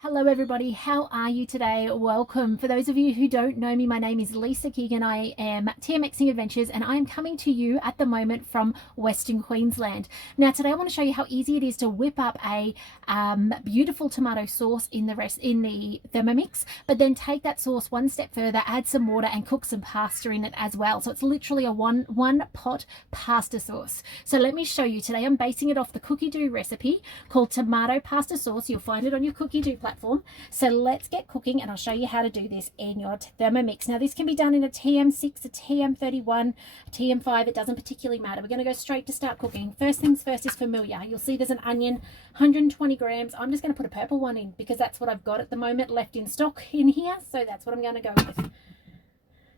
Hello everybody, how are you today? Welcome. For those of you who don't know me, my name is Lisa Keegan. I am Thermomixing Adventures and I am coming to you at the moment from Western Queensland. Now today I want to show you how easy it is to whip up a beautiful tomato sauce in the Thermomix, but then take that sauce one step further, add some water and cook some pasta in it as well. So it's literally a one pot pasta sauce. So let me show you. Today I'm basing it off the cookie dough recipe called tomato pasta sauce. You'll find it on your cookie dough platform. So let's get cooking and I'll show you how to do this in your Thermomix. Now this can be done in a TM6, a TM31, a TM5, it doesn't particularly matter. We're going to go straight to start cooking. First things first is familiar. You'll see there's an onion, 120 grams. I'm just going to put a purple one in because that's what I've got at the moment left in stock in here. So that's what I'm going to go with.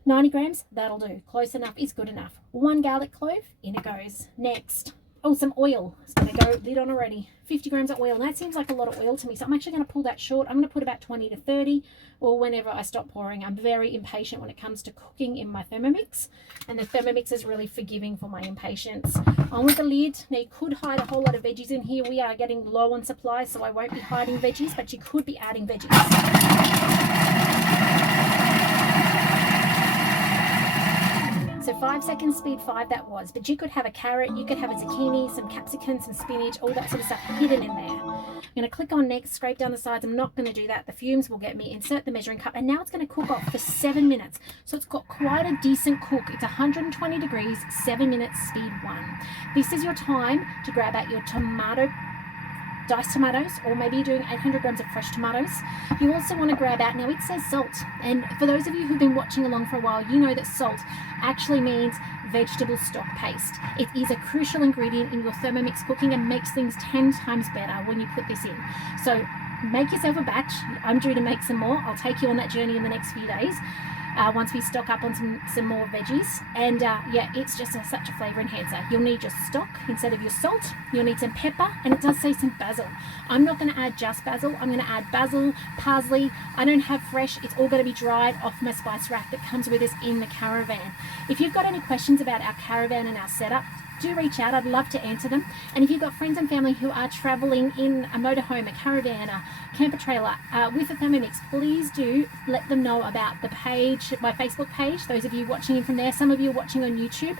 90 grams, that'll do. Close enough is good enough. One garlic clove, in it goes. Next, some oil. It's going to go lid on already. 50 grams of oil. And that seems like a lot of oil to me. So I'm actually going to pull that short. I'm going to put about 20 to 30 or whenever I stop pouring. I'm very impatient when it comes to cooking in my Thermomix. And the Thermomix is really forgiving for my impatience. On with the lid. Now you could hide a whole lot of veggies in here. We are getting low on supplies, so I won't be hiding veggies, but you could be adding veggies. So 5 seconds, speed 5 that was. But you could have a carrot, you could have a zucchini, some capsicum, some spinach, all that sort of stuff hidden in there. I'm going to click on next, scrape down the sides. I'm not going to do that. The fumes will get me. Insert the measuring cup. And now it's going to cook off for 7 minutes. So it's got quite a decent cook. It's 120 degrees, 7 minutes, speed 1. This is your time to grab out your diced tomatoes, or maybe you're doing 800 grams of fresh tomatoes. You also want to grab out, now it says salt, and for those of you who've been watching along for a while, you know that salt actually means vegetable stock paste. It is a crucial ingredient in your Thermomix cooking and makes things 10 times better when you put this in. So make yourself a batch. I'm due to make some more. I'll take you on that journey in the next few days. Once we stock up on some more veggies, and yeah, it's just such a flavor enhancer. You'll need your stock instead of your salt. You'll need some pepper, and it does say some basil. I'm not going to add just basil. I'm going to add basil, parsley. I don't have fresh. It's all going to be dried off my spice rack that comes with us in the caravan. If you've got any questions about our caravan and our setup, do reach out. I'd love to answer them. And if you've got friends and family who are traveling in a motorhome, a caravan, a camper trailer with a Thermomix, please do let them know about the page, my Facebook page. Those of you watching in from there, some of you are watching on YouTube,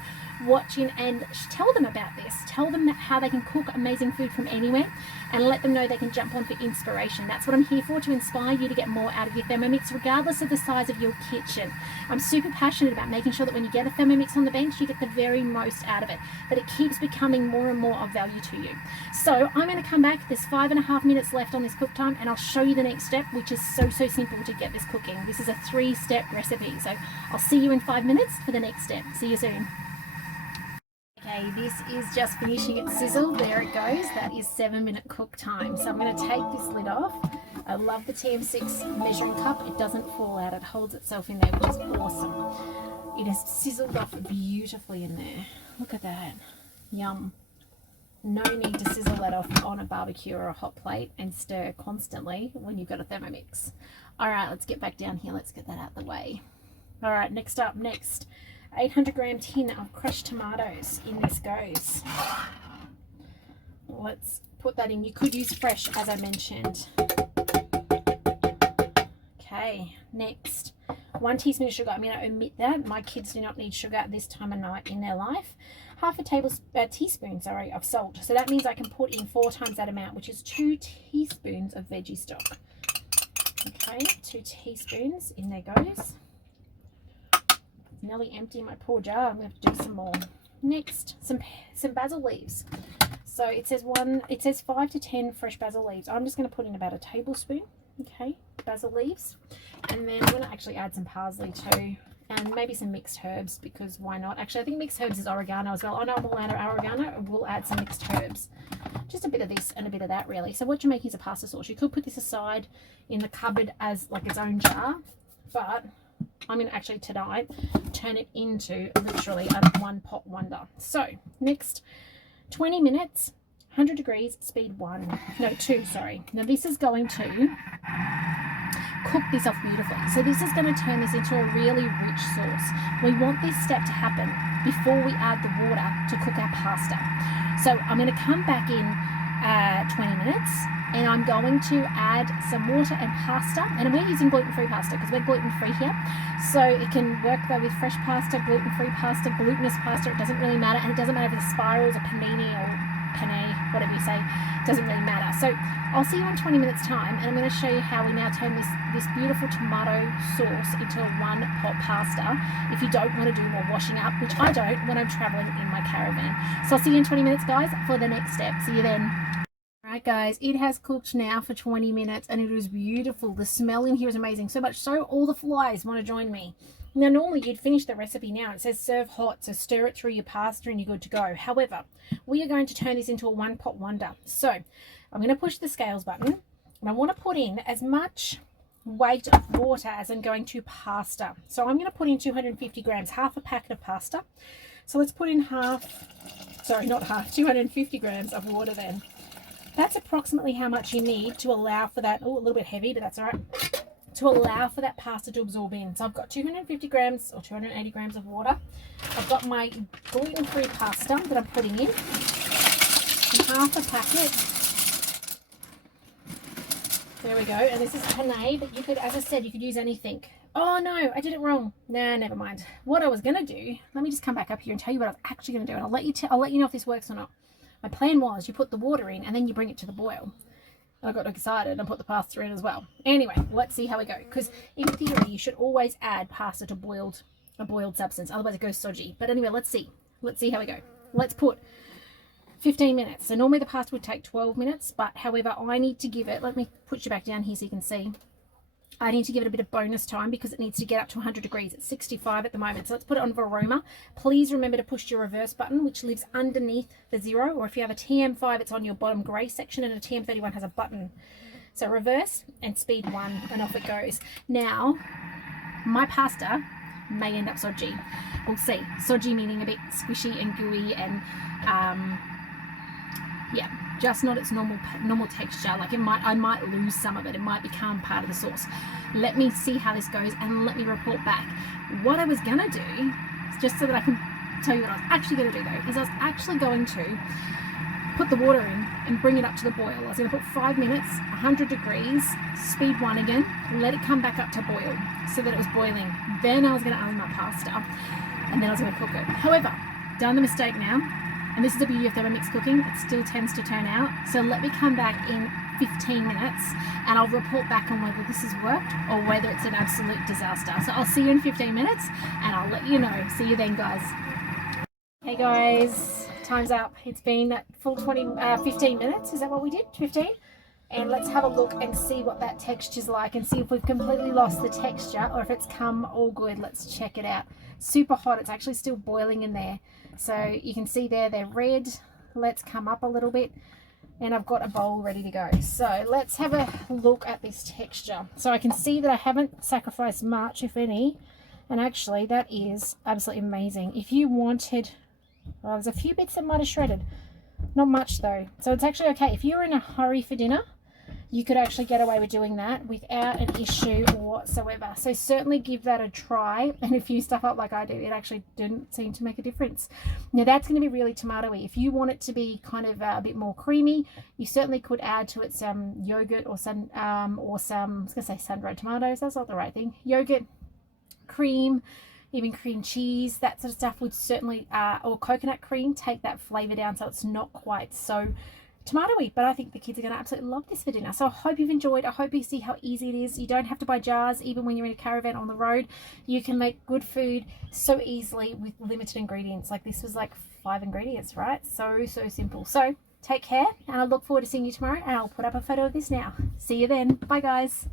and tell them about this. Tell them how they can cook amazing food from anywhere and let them know they can jump on for inspiration. That's what I'm here for, to inspire you to get more out of your Thermomix regardless of the size of your kitchen. I'm super passionate about making sure that when you get a Thermomix on the bench, you get the very most out of it, that it keeps becoming more and more of value to you. So I'm going to come back. There's 5.5 minutes left on this cook time, and I'll show you the next step, which is so simple to get this cooking. This is a 3-step recipe. So I'll see you in 5 minutes for the next step. See you soon. Okay, this is just finishing its sizzle. There it goes. That is 7-minute cook time. So I'm going to take this lid off. I love the TM6 measuring cup. It doesn't fall out. It holds itself in there, which is awesome. It has sizzled off beautifully in there. Look at that. Yum. No need to sizzle that off on a barbecue or a hot plate and stir constantly when you've got a Thermomix. All right, let's get back down here. Let's get that out of the way. All right, next 800 gram tin of crushed tomatoes. In this goes. Let's put that in. You could use fresh, as I mentioned. Okay, next 1 teaspoon of sugar. I'm going to omit that. My kids do not need sugar at this time of night in their life. Half a teaspoon of salt. So that means I can put in 4 times that amount, which is 2 teaspoons of veggie stock. Okay, 2 teaspoons. In there goes. Nearly empty my poor jar. I'm going to have to do some more. Next, some basil leaves. So it says 5 to 10 fresh basil leaves. I'm just going to put in about a tablespoon. Okay, basil leaves. And then I'm going to actually add some parsley too, and maybe some mixed herbs, because why not? Actually, I think mixed herbs is oregano as well. Oh no, we'll add oregano. We'll add some mixed herbs. Just a bit of this and a bit of that, really. So what you're making is a pasta sauce. You could put this aside in the cupboard as like its own jar, but I'm going to actually tonight turn it into literally a 1-pot wonder. So next 20 minutes, 100 degrees, speed 2, sorry. Now this is going to cook this off beautifully. So this is going to turn this into a really rich sauce. We want this step to happen before we add the water to cook our pasta. So I'm going to come back in 20 minutes, and I'm going to add some water and pasta, and we're using gluten-free pasta because we're gluten-free here, so it can work though with fresh pasta, gluten-free pasta, glutinous pasta. It doesn't really matter, and it doesn't matter if it's spirals or panini or penne, whatever you say, it doesn't really matter. So I'll see you in 20 minutes time, and I'm going to show you how we now turn this beautiful tomato sauce into a one pot pasta if you don't want to do more washing up, which I don't when I'm traveling in my caravan. So I'll see you in 20 minutes, guys, for the next step. See you then. Alright guys, it has cooked now for 20 minutes and it is beautiful. The smell in here is amazing, so much so all the flies want to join me. Now normally you'd finish the recipe now. It says serve hot, so stir it through your pasta and you're good to go. However, we are going to turn this into a one pot wonder. So I'm going to push the scales button and I want to put in as much weight of water as I'm going to pasta. So I'm going to put in 250 grams, half a packet of pasta. So let's put in 250 grams of water then. That's approximately how much you need to allow for that. Oh, a little bit heavy, but that's all right. To allow for that pasta to absorb in. So I've got 250 grams or 280 grams of water. I've got my gluten-free pasta that I'm putting in. And half a packet. There we go. And this is penne, but you could, as I said, you could use anything. Oh no, I did it wrong. Nah, never mind. What I was going to do, let me just come back up here and tell you what I was actually going to do. And I'll let you know if this works or not. My plan was you put the water in and then you bring it to the boil. I got excited and put the pasta in as well. Anyway, let's see how we go. Because in theory, you should always add pasta to a boiled substance. Otherwise, it goes soggy. But anyway, let's see. Let's see how we go. Let's put 15 minutes. So normally the pasta would take 12 minutes. But however, I need to give it, let me put you back down here so you can see. I need to give it a bit of bonus time because it needs to get up to 100 degrees. It's 65 at the moment. So let's put it on Varoma. Please remember to push your reverse button, which lives underneath the 0. Or if you have a TM5, it's on your bottom grey section, and a TM31 has a button. So reverse and speed 1, and off it goes. Now, my pasta may end up soggy. We'll see. Soggy meaning a bit squishy and gooey and, yeah, just not its normal texture. Like I might lose some of it. It might become part of the sauce. Let me see how this goes and let me report back. What I was gonna do, just so that I can tell you what I was actually gonna do though, is I was actually going to put the water in and bring it up to the boil. I was gonna put 5 minutes, 100 degrees, speed 1 again, let it come back up to boil so that it was boiling. Then I was gonna add my pasta and then I was gonna cook it. However, done the mistake now. And this is the beauty of Thermomix cooking, it still tends to turn out. So let me come back in 15 minutes and I'll report back on whether this has worked or whether it's an absolute disaster. So I'll see you in 15 minutes and I'll let you know. See you then, guys. Hey guys, time's up. It's been that full 15 minutes. Is that what we did? 15? And let's have a look and see what that texture's like and see if we've completely lost the texture or if it's come all good. Let's check it out. Super hot. It's actually still boiling in there. So you can see there, they're red. Let's come up a little bit. And I've got a bowl ready to go. So let's have a look at this texture. So I can see that I haven't sacrificed much, if any. And actually, that is absolutely amazing. If you wanted, well, there's a few bits that might have shredded. Not much though. So it's actually okay. If you're in a hurry for dinner, you could actually get away with doing that without an issue whatsoever. So certainly give that a try. And if you stuff up like I do, it actually didn't seem to make a difference. Now that's going to be really tomatoey. If you want it to be kind of a bit more creamy, you certainly could add to it some yogurt or some, I was going to say sun-dried tomatoes. That's not the right thing. Yogurt, cream, even cream cheese, that sort of stuff would certainly, or coconut cream, take that flavor down so it's not quite so tomatoey. But I think the kids are going to absolutely love this for dinner. So I hope you've enjoyed. I hope you see how easy it is. You don't have to buy jars. Even when you're in a caravan on the road, you can make good food so easily with limited ingredients. Like this was like 5 ingredients, right? So simple. So take care and I look forward to seeing you tomorrow, and I'll put up a photo of this now. See you then. Bye guys.